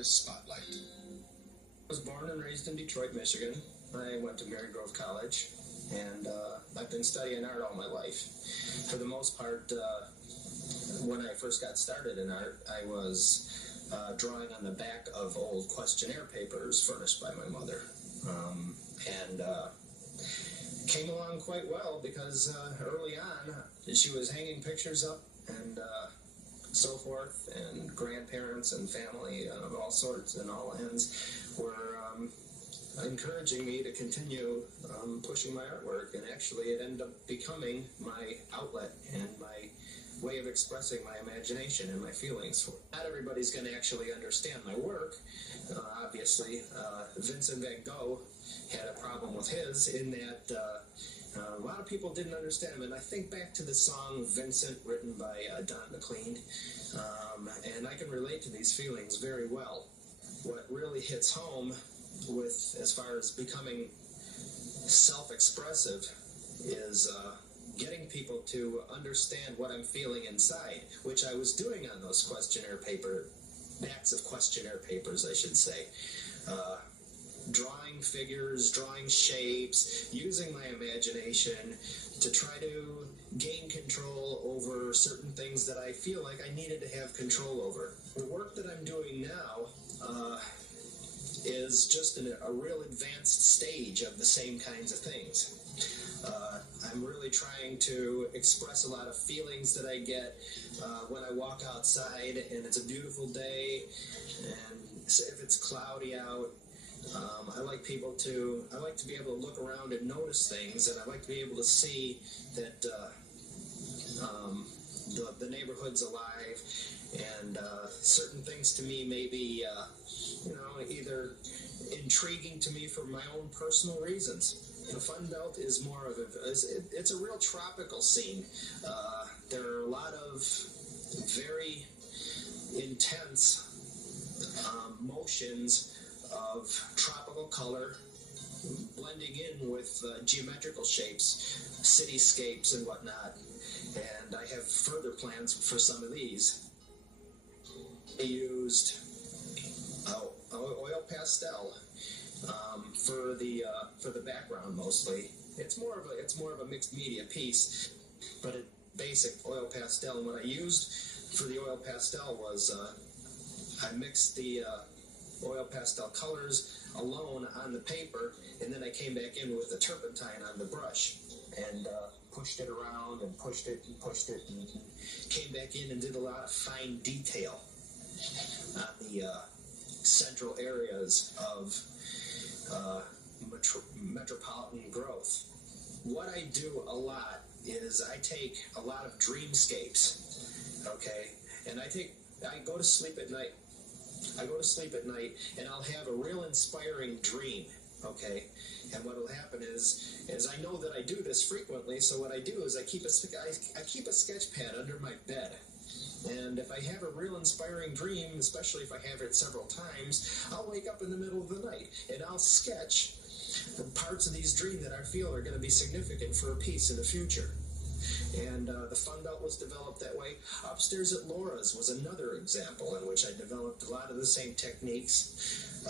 Artist Spotlight. I was born and raised in Detroit, Michigan. I went to Mary Grove College, and I've been studying art all my life. For the most part, when I first got started in art, I was drawing on the back of old questionnaire papers furnished by my mother. And came along quite well because early on she was hanging pictures up and so forth, and grandparents and family of all sorts and all ends were encouraging me to continue pushing my artwork, and actually it ended up becoming my outlet and my way of expressing my imagination and my feelings. Not everybody's going to actually understand my work. Obviously, Vincent van Gogh had a problem with his in that a lot of people didn't understand him. And I think back to the song Vincent, written by Don McLean, and I can relate to these feelings very well. What really hits home with, as far as becoming self-expressive, is getting people to understand what I'm feeling inside, which I was doing on those backs of questionnaire papers, I should say. Drawing figures, drawing shapes, using my imagination to try to gain control over certain things that I feel like I needed to have control over. The work that I'm doing now is just a real advanced stage of the same kinds of things. I'm really trying to express a lot of feelings that I get when I walk outside and it's a beautiful day, and if it's cloudy out. I like to be able to look around and notice things, and I like to be able to see that the neighborhood's alive, and certain things to me may be, either intriguing to me for my own personal reasons. The Fun Belt is more of it's a real tropical scene. There are a lot of very intense motions of tropical color blending in with geometrical shapes, cityscapes and whatnot, and I have further plans for some of these. I used oil pastel for the background mostly. It's more of a mixed media piece, but a basic oil pastel. And what I used for the oil pastel was I mixed the oil pastel colors alone on the paper, and then I came back in with the turpentine on the brush and pushed it around and pushed it and came back in and did a lot of fine detail on the central areas of metropolitan growth. What I do a lot is I take a lot of dreamscapes, okay, and I go to sleep at night. And I'll have a real inspiring dream, okay? And what will happen is I know that I do this frequently, so what I do is I keep a sketch pad under my bed. And if I have a real inspiring dream, especially if I have it several times, I'll wake up in the middle of the night and I'll sketch the parts of these dreams that I feel are going to be significant for a piece in the future. And the Fun Belt was developed that way. Upstairs at Laura's was another example in which I developed a lot of the same techniques.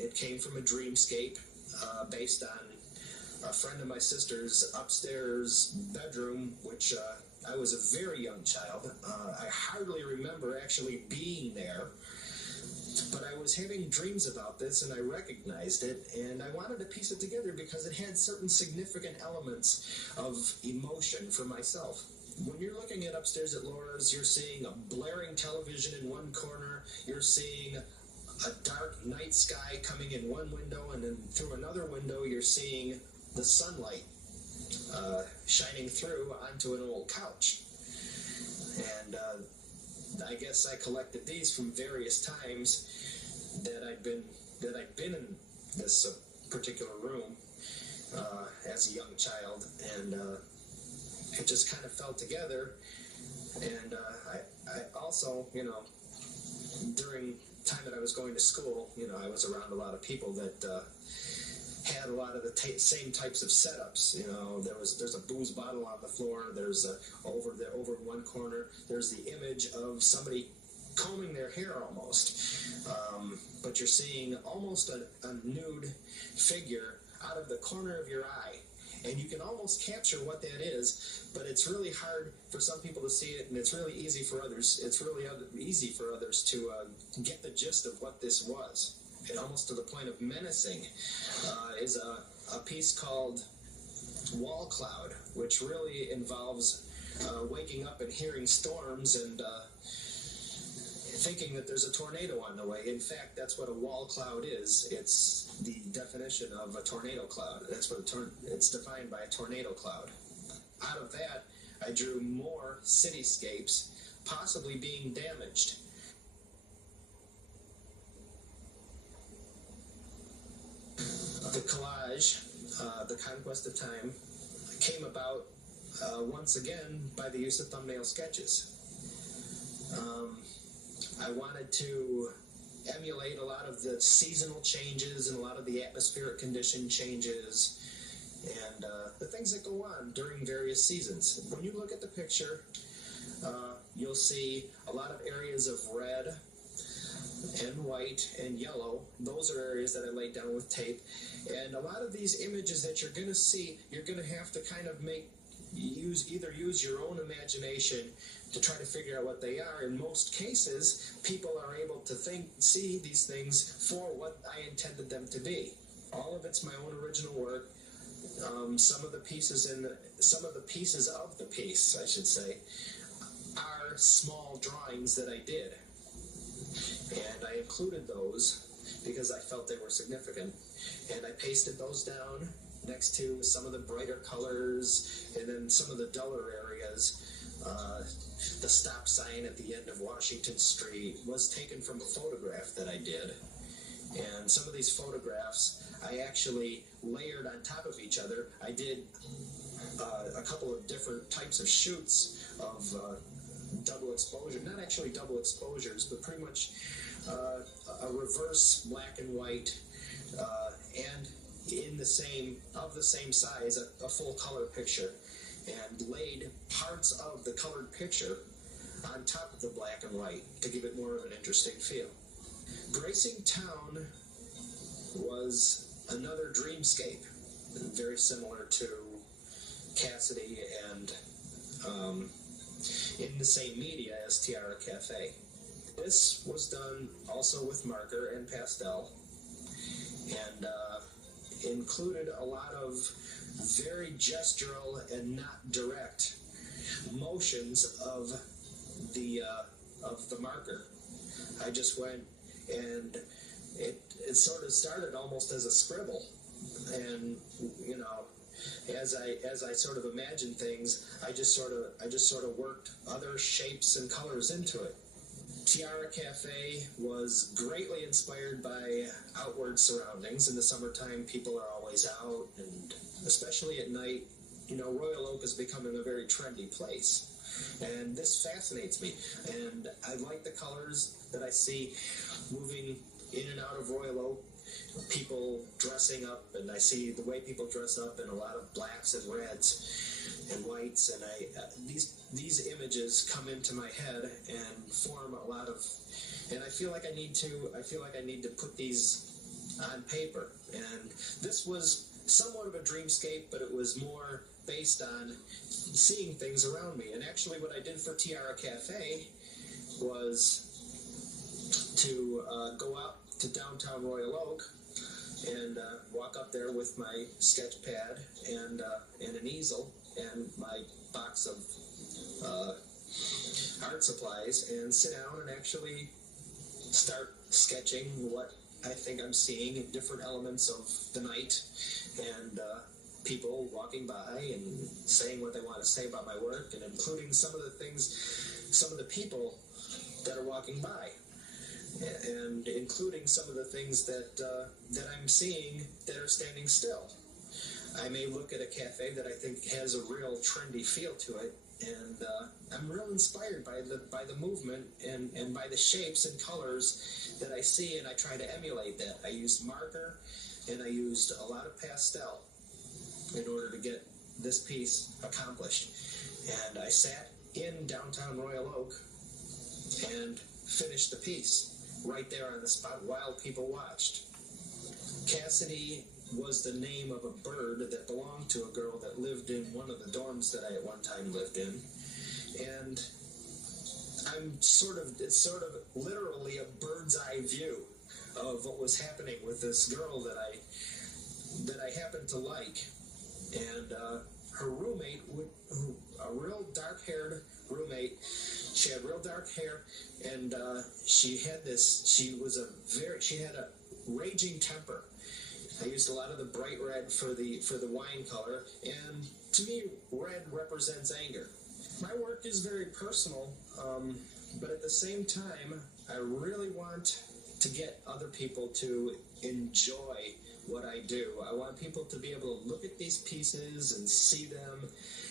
It came from a dreamscape based on a friend of my sister's upstairs bedroom, which I was a very young child. I hardly remember actually being there, but I was having dreams about this, and I recognized it, and I wanted to piece it together because it had certain significant elements of emotion for myself. When you're looking at Upstairs at Laura's, you're seeing a blaring television in one corner, you're seeing a dark night sky coming in one window, and then through another window you're seeing the sunlight shining through onto an old couch. And I guess I collected these from various times that I'd been in this particular room as a young child, and it just kind of fell together. And I also, during time that I was going to school, I was around a lot of people that had a lot of the same types of setups. There's a booze bottle on the floor. There's over in one corner. There's the image of somebody combing their hair almost. But you're seeing almost a nude figure out of the corner of your eye. And you can almost capture what that is, but it's really hard for some people to see it, and it's really easy for others. It's really easy for others to get the gist of what this was. And almost to the point of menacing is a piece called Wall Cloud, which really involves waking up and hearing storms and thinking that there's a tornado on the way. In fact, that's what a wall cloud is. It's the definition of a tornado cloud. That's what it's defined by a tornado cloud. Out of that, I drew more cityscapes possibly being damaged. The collage, The Conquest of Time, came about once again by the use of thumbnail sketches. I wanted to emulate a lot of the seasonal changes and a lot of the atmospheric condition changes and the things that go on during various seasons. When you look at the picture, you'll see a lot of areas of red and white and yellow. Those are areas that I laid down with tape. And a lot of these images that you're going to see, you're going to have to kind of either use your own imagination to try to figure out what they are. In most cases, people are able to see these things for what I intended them to be. All of it's my own original work. Some of the pieces of the piece, I should say, are small drawings that I did. And I included those because I felt they were significant. And I pasted those down next to some of the brighter colors and then some of the duller areas. The stop sign at the end of Washington Street was taken from a photograph that I did. And some of these photographs I actually layered on top of each other. I did a couple of different types of shoots of double exposure, not actually double exposures, but pretty much a reverse black and white and of the same size, a full color picture, and laid parts of the colored picture on top of the black and white to give it more of an interesting feel. Gracing Town was another dreamscape, very similar to Cassidy and in the same media as Tiara Cafe. This was done also with marker and pastel, and included a lot of very gestural and not direct motions of the marker. I just went and it sort of started almost as a scribble, and as I sort of imagined things, I just sort of worked other shapes and colors into it. Tiara Cafe was greatly inspired by outward surroundings. In the summertime, people are always out, and especially at night, Royal Oak is becoming a very trendy place. And this fascinates me, and I like the colors that I see moving in and out of Royal Oak, people dressing up, and I see the way people dress up in a lot of blacks and reds and whites, and these images come into my head and form a lot of, and I feel like I need to put these on paper. And this was somewhat of a dreamscape, but it was more based on seeing things around me. And actually what I did for Tiara Cafe was to go out to downtown Royal Oak and walk up there with my sketch pad and an easel and my box of art supplies, and sit down and actually start sketching what I think I'm seeing in different elements of the night, and people walking by and saying what they want to say about my work, and including some of the people that are walking by, and including some of the things that I'm seeing that are standing still. I may look at a cafe that I think has a real trendy feel to it, and I'm real inspired by the movement and by the shapes and colors that I see, and I try to emulate that. I used marker and I used a lot of pastel in order to get this piece accomplished. And I sat in downtown Royal Oak and finish the piece right there on the spot while people watched. Cassidy was the name of a bird that belonged to a girl that lived in one of the dorms that I at one time lived in. And it's sort of literally a bird's eye view of what was happening with this girl that I happened to like. And her roommate, a real dark-haired roommate, she had real dark hair, and she had a raging temper. I used a lot of the bright red for the wine color, and to me, red represents anger. My work is very personal, but at the same time, I really want to get other people to enjoy what I do. I want people to be able to look at these pieces and see them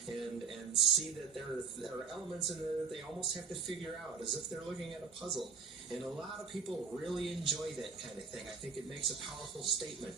and see that there are elements in there that they almost have to figure out as if they're looking at a puzzle. And a lot of people really enjoy that kind of thing. I think it makes a powerful statement.